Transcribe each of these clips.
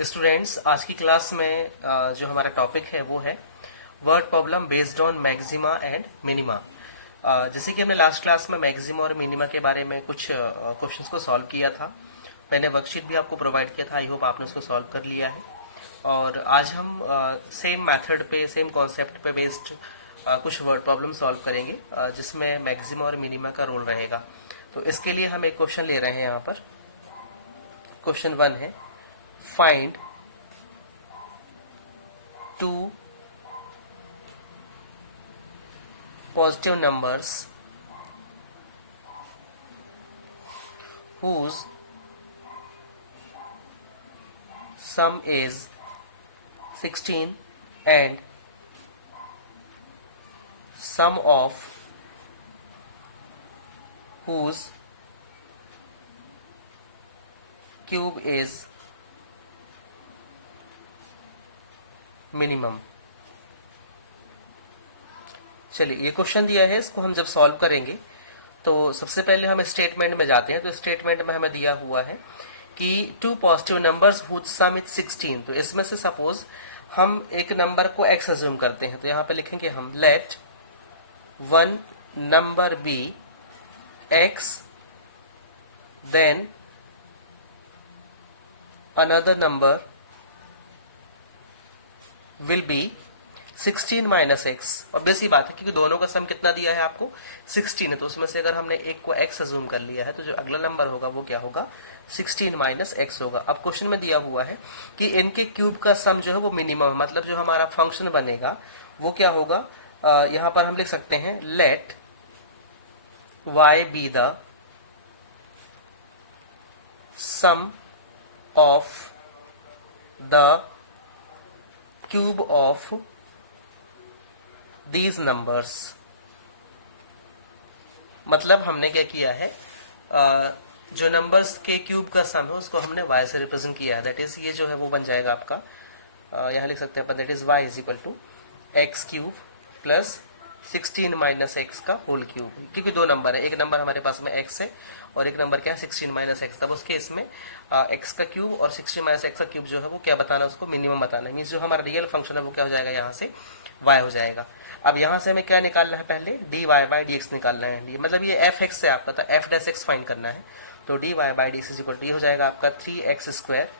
Students, आज की class में जो हमारा टॉपिक है वो है word problem based on maxima and minima. जैसे कि हमने लास्ट क्लास में मैक्सिमा और मिनिमा के बारे में कुछ क्वेश्चंस को सॉल्व किया था। मैंने वर्कशीट भी आपको प्रोवाइड किया था। आई होप आपने उसको सॉल्व कर लिया है। और आज हम सेम मेथड पे, सेम कॉन्सेप्ट पे बेस्ड कुछ वर्ड प्रॉब्लम सॉल्व करेंगे जिसमें मैक्सिमा और मिनिमा का रोल रहेगा। तो इसके लिए हम एक क्वेश्चन ले रहे हैं। यहाँ पर क्वेश्चन 1 है, find two positive numbers whose sum is 16 and sum of whose cube is minimum. चलिए, ये क्वेश्चन दिया है, इसको हम जब सॉल्व करेंगे तो सबसे पहले हम स्टेटमेंट में जाते हैं। तो स्टेटमेंट में हमें दिया हुआ है कि two positive numbers whose sum is 16। तो इसमें से सपोज हम एक नंबर को x अज्यूम करते हैं। तो यहाँ पे लिखेंगे हम let one number be x, then another number will be 16 minus x। और बेसी बात है क्योंकि दोनों का सम कितना दिया है आपको, 16 है। तो उसमें से अगर हमने एक को x अज्यूम कर लिया है तो जो अगला नंबर होगा वो क्या होगा, 16 माइनस x होगा। अब क्वेश्चन में दिया हुआ है कि इनके क्यूब का सम जो है वो मिनिमम, मतलब जो हमारा फंक्शन बनेगा वो क्या होगा। यहां पर हम लिख सकते हैं let y be the sum of the cube of these numbers. मतलब हमने क्या किया है, जो नंबर्स के क्यूब का सम है उसको हमने y से रिप्रेजेंट किया है। दैट इज ये जो है वो बन जाएगा आपका, यहाँ लिख सकते हैं अपन, that is y is equal to x cube plus 16 minus x का होल क्यूब। क्योंकि दो नंबर है, एक नंबर हमारे पास में x है और एक नंबर क्या है 16 माइनस एक्स। तब उसके इसमें x का क्यूब और 16 माइनस एक्स का क्यूब जो है वो क्या बताना, उसको मिनिमम बताना है। मीन्स जो हमारा रियल फंक्शन है वो क्या हो जाएगा, यहाँ से y हो जाएगा। अब यहाँ से हमें क्या निकालना है, पहले dy बाई dx निकालना है। मतलब ये f(x) से आपका था, f डैश x फाइंड करना है। तो dy by dx is equal to, ये हो जाएगा आपका 3x स्क्वायर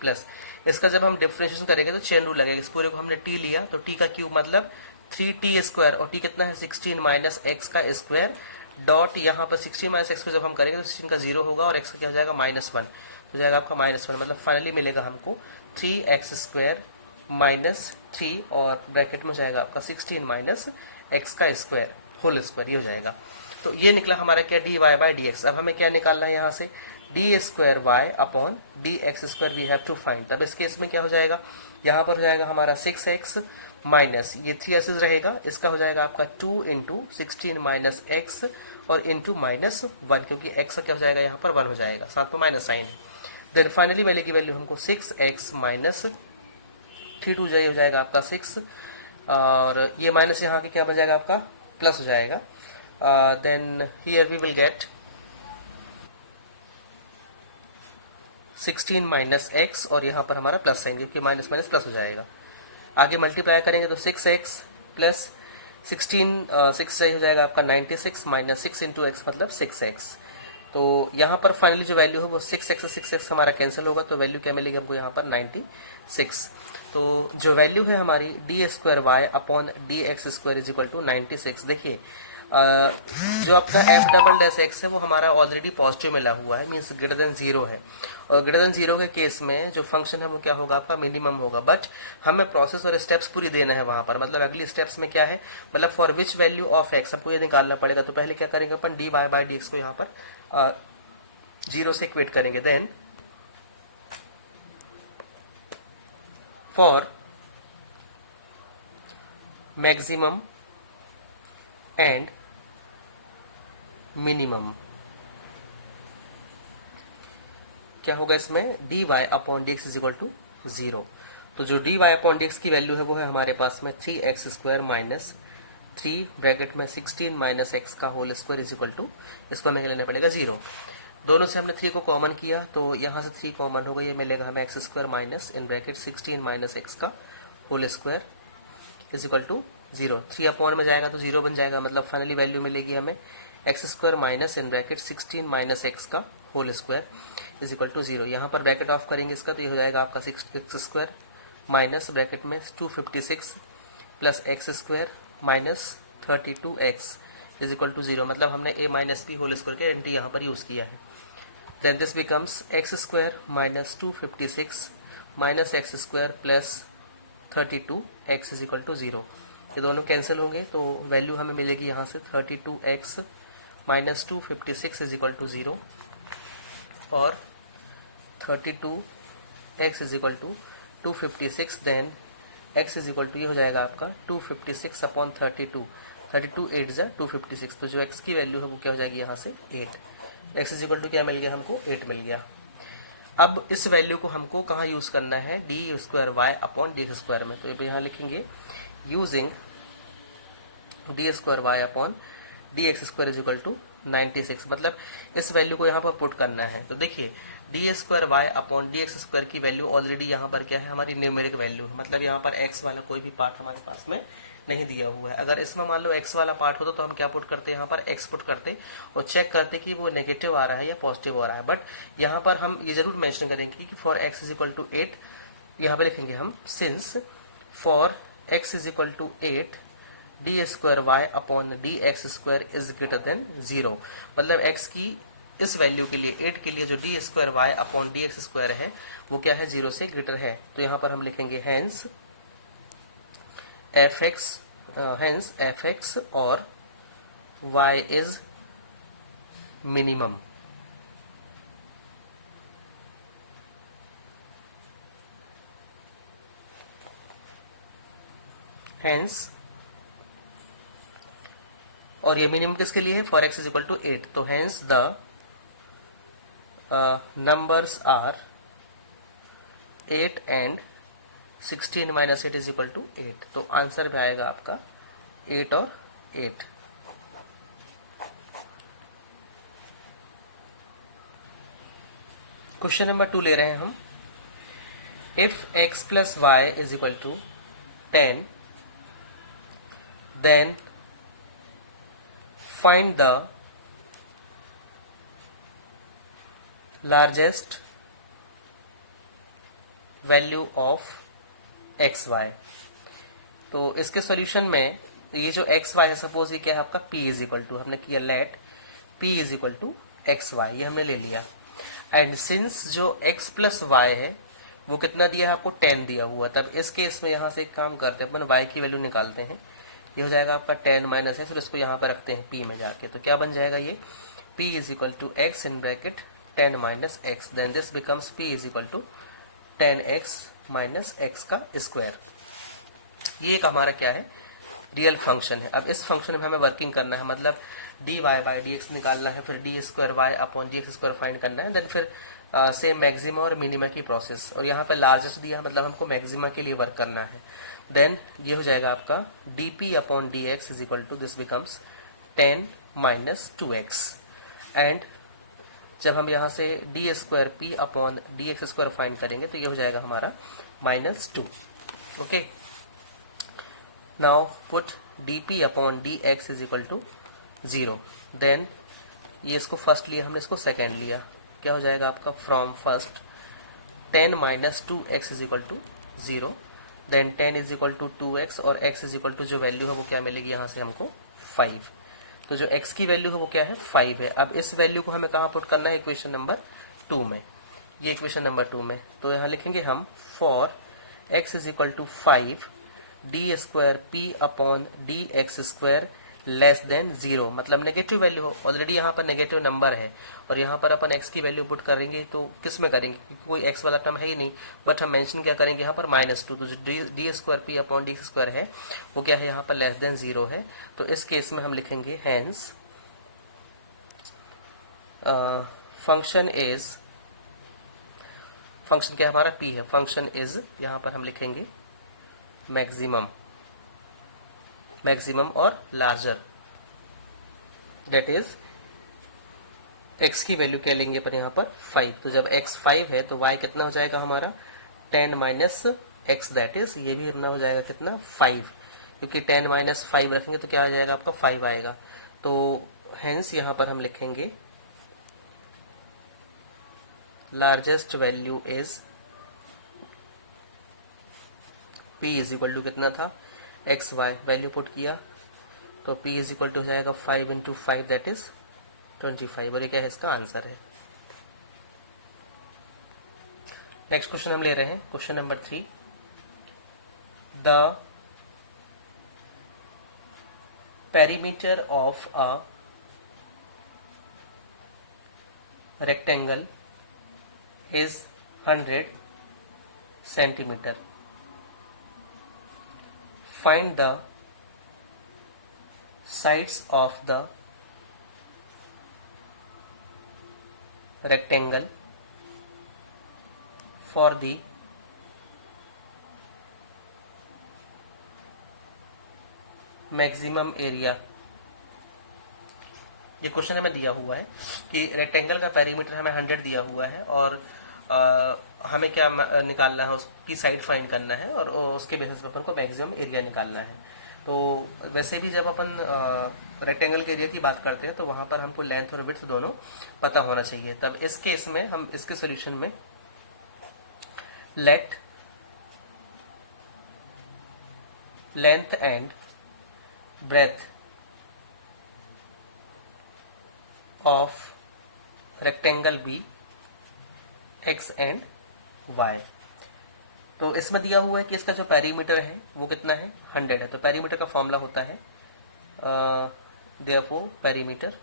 प्लस, इसका जब हम डिफरेंशिएशन करेंगे तो चेन रूल लगेगा। इस पूरे को हमने t लिया तो t का क्यूब मतलब 3t स्क्वायर, और t कितना है 16 माइनस एक्स का स्क्वायर डॉट, यहाँ पर 16 माइनस एक्स को जब हम करेंगे तो 16 का 0 होगा और x का क्या हो जाएगा -1 हो जाएगा आपका -1। मतलब फाइनली मिलेगा हमको 3x स्क्वायर माइनस 3 और ब्रैकेट में हो जाएगा आपका 16 माइनस एक्स का स्क्वायर होल स्क्वायर, ये हो जाएगा। तो ये निकला हमारा क्या, dy बाई dx। अब हमें क्या निकालना है यहाँ से, D square y upon D x square we have to find. तब इस केस में क्या हो जाएगा, यहाँ पर हो जाएगा हमारा 6x माइनस ये 3 रहेगा, इसका हो जाएगा आपका 2 इंटू 16 माइनस एक्स और इंटू -1, क्योंकि x का क्या हो जाएगा यहाँ पर 1 हो जाएगा, साथ में माइनस साइन है। देन फाइनली मिलेगी वैल्यू हमको 6x माइनस 3 2 हो जाएगा आपका 6, और ये माइनस यहाँ के क्या बन जाएगा आपका प्लस हो जाएगा। Then here we will get 16 minus X और यहाँ पर हमारा प्लस साइन, क्योंकि माइनस माइनस प्लस हो जाएगा। आगे मल्टीप्लाई करेंगे तो 6x प्लस 16 6 हो जाएगा आपका 96 माइनस 6 इंटू एक्स मतलब 6x। तो यहाँ पर फाइनली जो वैल्यू है वो 6x हमारा कैंसिल होगा, तो वैल्यू क्या मिलेगी हमको यहाँ पर 96। तो जो वैल्यू है हमारी D square Y upon D x square is equal to 96। देखिए जो अपना f डबल डैश x है वो हमारा ऑलरेडी पॉजिटिव मिला हुआ है, मीन्स ग्रेटर देन 0 है। और ग्रेटर देन 0 के केस में जो फंक्शन है वो क्या होगा आपका मिनिमम होगा। बट हमें प्रोसेस और स्टेप्स पूरी देना है वहां पर, मतलब अगली स्टेप्स में क्या है, मतलब for which value of x आपको ये निकालना पड़ेगा। तो पहले क्या करेंगे अपन, dy बाई dx को यहाँ पर 0 से इक्वेट करेंगे। Then for maximum and minimum क्या होगा इसमें, dy upon dx is equal to 0। तो जो dy अपॉन dx की वैल्यू है वो है हमारे पास में 3x स्क्वायर माइनस 3 ब्रैकेट में 16 माइनस एक्स का whole square is equal to, इसको हमें लेना पड़ेगा 0। दोनों से हमने 3 को कॉमन किया तो यहाँ से 3 कॉमन हो गई, ये मिलेगा हमें x square minus in bracket 16 minus x का whole square is equal to 0। 3 upon में जाएगा तो 0 बन जाएगा, मतलब फाइनली वैल्यू मिलेगी हमें x square minus in bracket 16 minus x का whole square is equal to 0। यहाँ पर ब्रैकेट ऑफ करेंगे इसका तो ये हो जाएगा आपका 6 एक्स स्क्वायर माइनस ब्रैकेट में 256 plus X square minus 32x is equal to 0, मतलब हमने a minus B whole square के एंटी यहाँ पर यूज किया है। Then this becomes X square minus 256 minus x square plus 32x is equal to 0। ये दोनों कैंसिल होंगे तो वैल्यू हमें मिलेगी यहाँ से 32x minus 256 is equal to 0 और 32x is equal to 256। Then x is equal to ये हो जाएगा आपका 256 अपॉन 32 8 जा 256, तो जो x की वैल्यू है वो क्या हो जाएगी यहाँ से 8। x इज इक्वल टू क्या मिल गया हमको 8 मिल गया। अब इस वैल्यू को हमको कहाँ यूज करना है D square Y upon D square में, तो यहाँ लिखेंगे using D square Y upon D x square is equal to 96, मतलब इस वैल्यू को यहाँ पर पुट करना है। तो देखिए D square Y upon D x square की वैल्यू ऑलरेडी यहाँ पर क्या है हमारी न्यूमेरिक वैल्यू है, मतलब यहाँ पर एक्स वाला कोई भी पार्ट हमारे पास में नहीं दिया हुआ है। अगर इसमें मान लो एक्स वाला पार्ट होता तो हम क्या पुट करते यहाँ पर एक्स पुट करते और चेक करते कि वो नेगेटिव आ रहा है या पॉजिटिव आ रहा है। बट यहाँ पर हम ये जरूर मेंशन करेंगे कि for X is equal to 8 यहाँ पे लिखेंगे हम since for X is equal to 8 D square Y upon D x square is greater than 0, मतलब एक्स की इस वैल्यू के लिए 8 के लिए जो D square Y upon D x square है वो क्या है 0 से ग्रेटर है। तो यहाँ पर हम लिखेंगे हैंस एफ एक्स और y इज मिनिमम। हैंस और ये मिनिमम किसके लिए है for x is equal to 8, तो hence the numbers are 8 and 16 minus 8 is equal to 8, तो आंसर भी आएगा आपका 8 और 8। क्वेश्चन नंबर 2 ले रहे हैं हम। If x plus Y is equal to 10 then find the largest value of X Y. तो इसके सॉल्यूशन में ये जो एक्स वाई है सपोज ये क्या है आपका p इज इक्वल टू हमने किया let p is equal to X Y, ये हमने ले लिया। एंड सिंस जो x प्लस वाई है वो कितना दिया है आपको 10 दिया हुआ, तब इस केस में यहाँ से एक काम करते हैं अपन y की वैल्यू निकालते हैं। ये हो जाएगा आपका 10 माइनस है, फिर इसको यहाँ पर रखते हैं p में जाके, तो क्या बन जाएगा ये p is equal to x in bracket 10 minus X, then this becomes p is equal to 10x minus x का स्क्वायर। ये एक हमारा क्या है रियल फंक्शन है। अब इस फंक्शन में हमें वर्किंग करना है, मतलब D Y by D X निकालना है, फिर D square Y upon D x square find करना है, देन फिर सेम मैक्सिमा और मिनिमा की प्रोसेस, और यहाँ पे लार्जेस्ट दिया मतलब हमको मैक्सिमा के लिए वर्क करना है। देन ये हो जाएगा आपका D P upon D X is equal to this becomes 10 minus 2x, and जब हम यहाँ से D square P upon D x square find करेंगे तो ये हो जाएगा हमारा -2। Okay, now put D P upon D X is equal to 0, then ये इसको फर्स्ट लिया हमने, इसको सेकेंड लिया, क्या हो जाएगा आपका from first 10 minus 2x is equal to 0, then 10 is equal to 2x और x इज इक्वल टू जो वैल्यू है वो क्या मिलेगी यहाँ से हमको 5। तो जो x की वैल्यू है वो क्या है 5 है। अब इस वैल्यू को हमें कहाँ पुट करना है इक्वेशन नंबर 2 में, ये इक्वेशन नंबर 2 में, तो यहाँ लिखेंगे हम for x is equal to 5 D square P upon D x square less than 0, मतलब नेगेटिव वैल्यू हो, ऑलरेडी यहाँ पर नेगेटिव नंबर है और यहाँ पर अपन x की वैल्यू पुट करेंगे तो किस में करेंगे क्योंकि कोई x वाला टर्म है ही नहीं, बट हम मेंशन क्या करेंगे यहाँ पर -2, तो जो D square P upon D square है वो क्या है यहाँ पर लेस देन 0 है। तो इस केस में हम लिखेंगे हैंस फंक्शन इज, फंक्शन क्या हमारा p है, फंक्शन इज यहाँ पर हम लिखेंगे मैक्सिमम, मैक्सिमम और लार्जर, दैट इज x की वैल्यू क्या लेंगे अपन यहाँ पर 5, तो जब x 5 है तो y कितना हो जाएगा हमारा 10 माइनस x, दैट इज ये भी कितना हो जाएगा कितना 5, क्योंकि 10 माइनस 5 रखेंगे तो क्या आ जाएगा आपका 5 आएगा। तो हेंस यहाँ पर हम लिखेंगे largest value is p is equal to कितना था x y, वैल्यू पुट किया तो p इज इक्वल टू हो जाएगा 5 इंटू 5 दैट इज 25, और ये क्या है इसका आंसर है। नेक्स्ट क्वेश्चन हम ले रहे हैं question number 3। The perimeter of a rectangle is 100 centimeter. Find the sides of the rectangle for the maximum area। ये क्वेश्चन हमें दिया हुआ है कि रेक्टेंगल का पेरीमीटर हमें 100 दिया हुआ है और हमें क्या निकालना है, उसकी साइड फाइंड करना है और उसके बेसिस पे अपन को मैक्सिमम एरिया निकालना है। तो वैसे भी जब अपन रेक्टेंगल के एरिया की बात करते हैं तो वहां पर हमको लेंथ और विड्थ दोनों पता होना चाहिए। तब इस केस में हम इसके सोल्यूशन में let length and breadth of rectangle be X and Y. तो इसमें दिया हुआ है कि इसका जो पेरीमीटर है वो कितना है 100 है। तो पेरीमीटर का फॉर्मूला होता है देयरफॉर पेरीमीटर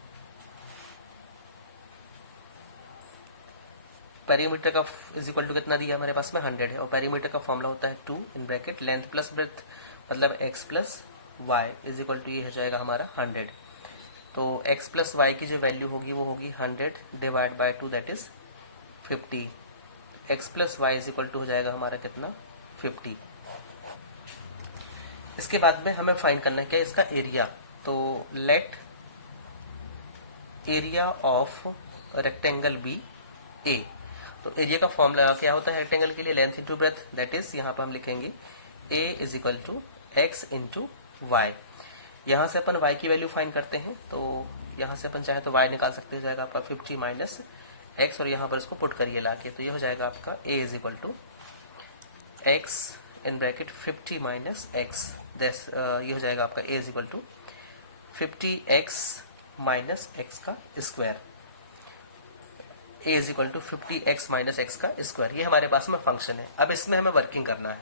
का इज इक्वल टू कितना दिया हमारे पास में 100 है, और पेरीमीटर का फॉर्मूला होता है 2 in bracket length plus breadth मतलब x plus Y is equal to ये हो जाएगा हमारा 100। तो x प्लस वाई की जो वैल्यू होगी वो होगी 100 divide by 2 that is 50। x plus Y is equal to हो जाएगा हमारा कितना 50। इसके बाद में हमें फाइंड करना है क्या इसका एरिया। तो let area of rectangle be a. तो एरिया का फॉर्मूला क्या होता है रेक्टेंगल के लिए length into breadth, that is यहाँ पर हम लिखेंगे a is equal to X into Y. यहाँ से अपन y की वैल्यू फाइंड करते हैं तो यहाँ से अपन चाहे तो y निकाल सकते हो जाएगा आपका 50 माइनस एक्स, और यहाँ पर इसको पुट करिए लाके तो ये हो जाएगा आपका a is equal to x in bracket 50 minus x, ये हो जाएगा आपका a is equal to 50x minus x का square. a is equal to 50x minus x का स्क्वायर, ये हमारे पास में फंक्शन है। अब इसमें हमें वर्किंग करना है।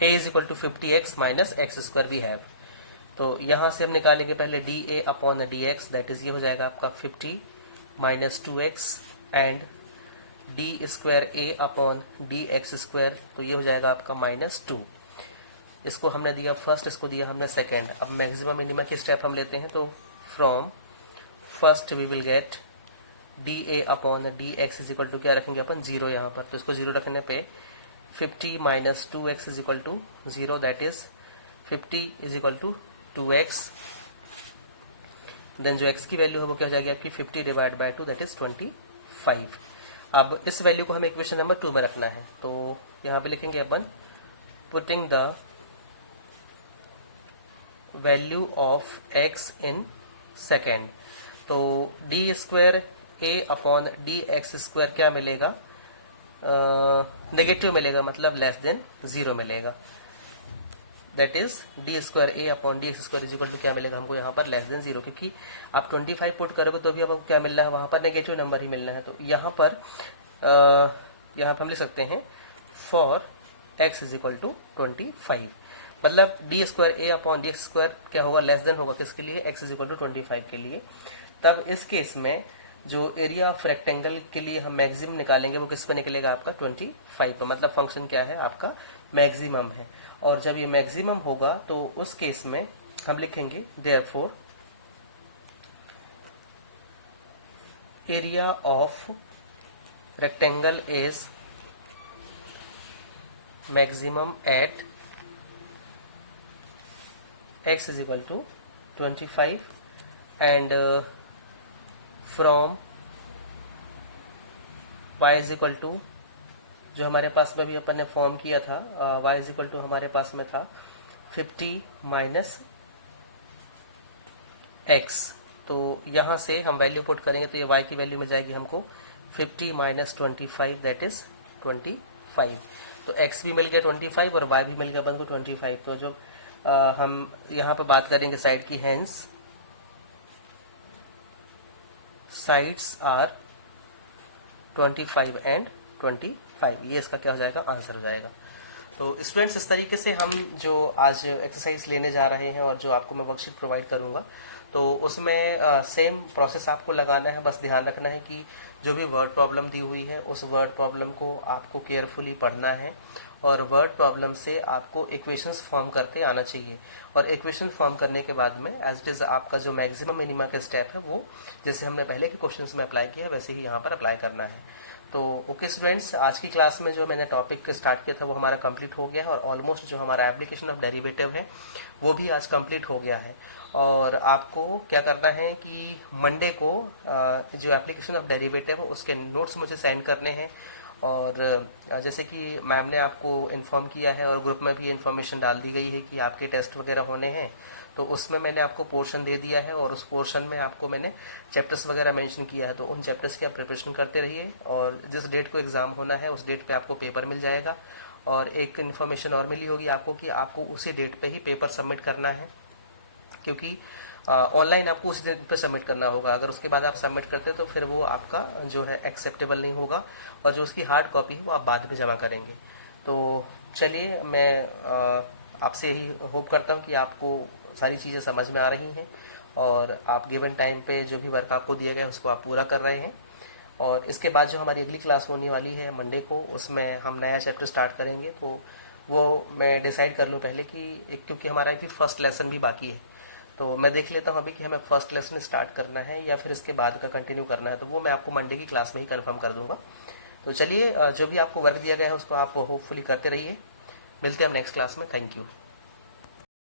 a is equal to 50x minus x square we have, तो यहां से हम निकालेंगे पहले dA upon dx, that is ये हो जाएगा आपका 50 minus 2x and d square a upon dx square, तो ये हो जाएगा आपका माइनस 2। इसको हमने दिया फर्स्ट, इसको दिया हमने सेकेंड। अब मैक्सिमम मिनिमम के स्टेप हम लेते हैं तो from first we will get dA upon dx is equal to क्या रखेंगे अपन 0 यहाँ पर, तो इसको 0 रखने पे 50 minus 2x is equal to 0, that is 50 is equal to 2x। Then जो x की वैल्यू है वो क्या हो जाएगी आपकी 50 डिवाइड बाय 2 दैट इज 25। अब इस वैल्यू को हमें इक्वेशन नंबर 2 में रखना है, तो यहाँ पे लिखेंगे अपन putting the value of x in second. तो d square a upon D x square क्या मिलेगा नेगेटिव मिलेगा, मतलब लेस देन 0 मिलेगा, that is d square a upon D x square is equal to क्या मिलेगा हमको यहाँ पर लेस देन 0, क्योंकि आप 25 पुट करोगे तो भी आपको क्या मिल रहा है वहां पर नेगेटिव नंबर ही मिलना है। तो यहाँ पर हम लिख सकते हैं for x is equal to 25, मतलब d square a upon D x square क्या होगा लेस देन होगा किसके लिए x इज इक्वल टू 25 के लिए। तब इस केस में जो एरिया ऑफ रेक्टेंगल के लिए हम मैक्सिमम निकालेंगे वो किस पर निकलेगा आपका 25 पर, मतलब फंक्शन क्या है आपका मैक्सिमम है। और जब ये मैक्सिमम होगा तो उस केस में हम लिखेंगे therefore area of rectangle is maximum at x is equal to 25 and from y is equal to, जो हमारे पास में भी अपन ने फॉर्म किया था, y इज इक्वल टू हमारे पास में था 50 माइनस x। तो यहां से हम वैल्यू पुट करेंगे तो ये y की वैल्यू मिल जाएगी हमको 50 माइनस 25, दैट इज 25। तो x भी मिल गया 25 और y भी मिल गया अपन को 25। तो जो हम यहाँ पे बात करेंगे साइड की, हेंस साइड्स आर 25 एंड 25, ये इसका क्या हो जाएगा, आंसर हो जाएगा। तो स्टूडेंट्स, इस तरीके से हम जो आज एक्सरसाइज लेने जा रहे हैं और जो आपको मैं वर्कशीट प्रोवाइड करूंगा, तो उसमें सेम प्रोसेस आपको लगाना है। बस ध्यान रखना है कि जो भी वर्ड प्रॉब्लम दी हुई है उस वर्ड प्रॉब्लम को आपको केयरफुली पढ़ना है और वर्ड प्रॉब्लम से आपको इक्वेशंस फॉर्म करते आना चाहिए। और इक्वेशन फॉर्म करने के बाद में एज इट इज आपका जो मैक्सिमम मिनिमा का स्टेप है वो जैसे हमने पहले के क्वेश्चंस में अप्लाई किया वैसे ही यहाँ पर अप्लाई करना है। तो ओके स्टूडेंट्स, आज की क्लास में जो मैंने टॉपिक स्टार्ट किया था वो हमारा कंप्लीट हो गया है और ऑलमोस्ट जो हमारा एप्लीकेशन ऑफ डेरिवेटिव है वो भी आज कंप्लीट हो गया है। और आपको क्या करना है कि मंडे को जो एप्लीकेशन ऑफ डेरिवेटिव है उसके नोट्स मुझे सेंड करने हैं। और जैसे कि मैम ने आपको इन्फॉर्म किया है और ग्रुप में भी इन्फॉर्मेशन डाल दी गई है कि आपके टेस्ट वगैरह होने हैं, तो उसमें मैंने आपको पोर्शन दे दिया है और उस पोर्शन में आपको मैंने चैप्टर्स वगैरह मेंशन किया है। तो उन चैप्टर्स की आप प्रिपरेशन करते रहिए और जिस डेट को एग्जाम होना है उस डेट पे आपको पेपर मिल जाएगा। और एक इन्फॉर्मेशन और मिली होगी आपको कि आपको उसी डेट पे ही पेपर सबमिट करना है, क्योंकि ऑनलाइन आपको उसी दिन पे सबमिट करना होगा। अगर उसके बाद आप सबमिट करते तो फिर वो आपका जो है एक्सेप्टेबल नहीं होगा और जो उसकी हार्ड कॉपी है वो आप बाद में जमा करेंगे। तो चलिए, मैं आपसे ही होप करता हूँ कि आपको सारी चीज़ें समझ में आ रही हैं और आप गिवन टाइम पे जो भी वर्क आपको दिया गया है उसको आप पूरा कर रहे हैं। और इसके बाद जो हमारी अगली क्लास होने वाली है मंडे को, उसमें हम नया चैप्टर स्टार्ट करेंगे। तो वो मैं डिसाइड कर लूँ पहले कि क्योंकि हमारा भी फर्स्ट लेसन भी बाकी है, तो मैं देख लेता हूँ अभी कि हमें फर्स्ट लेसन स्टार्ट करना है या फिर इसके बाद का कंटिन्यू करना है। तो वो मैं आपको मंडे की क्लास में ही कंफर्म कर दूंगा। तो चलिए, जो भी आपको वर्क दिया गया है उसको आप होपफुली करते रहिए। मिलते हैं हम नेक्स्ट क्लास में। Thank you.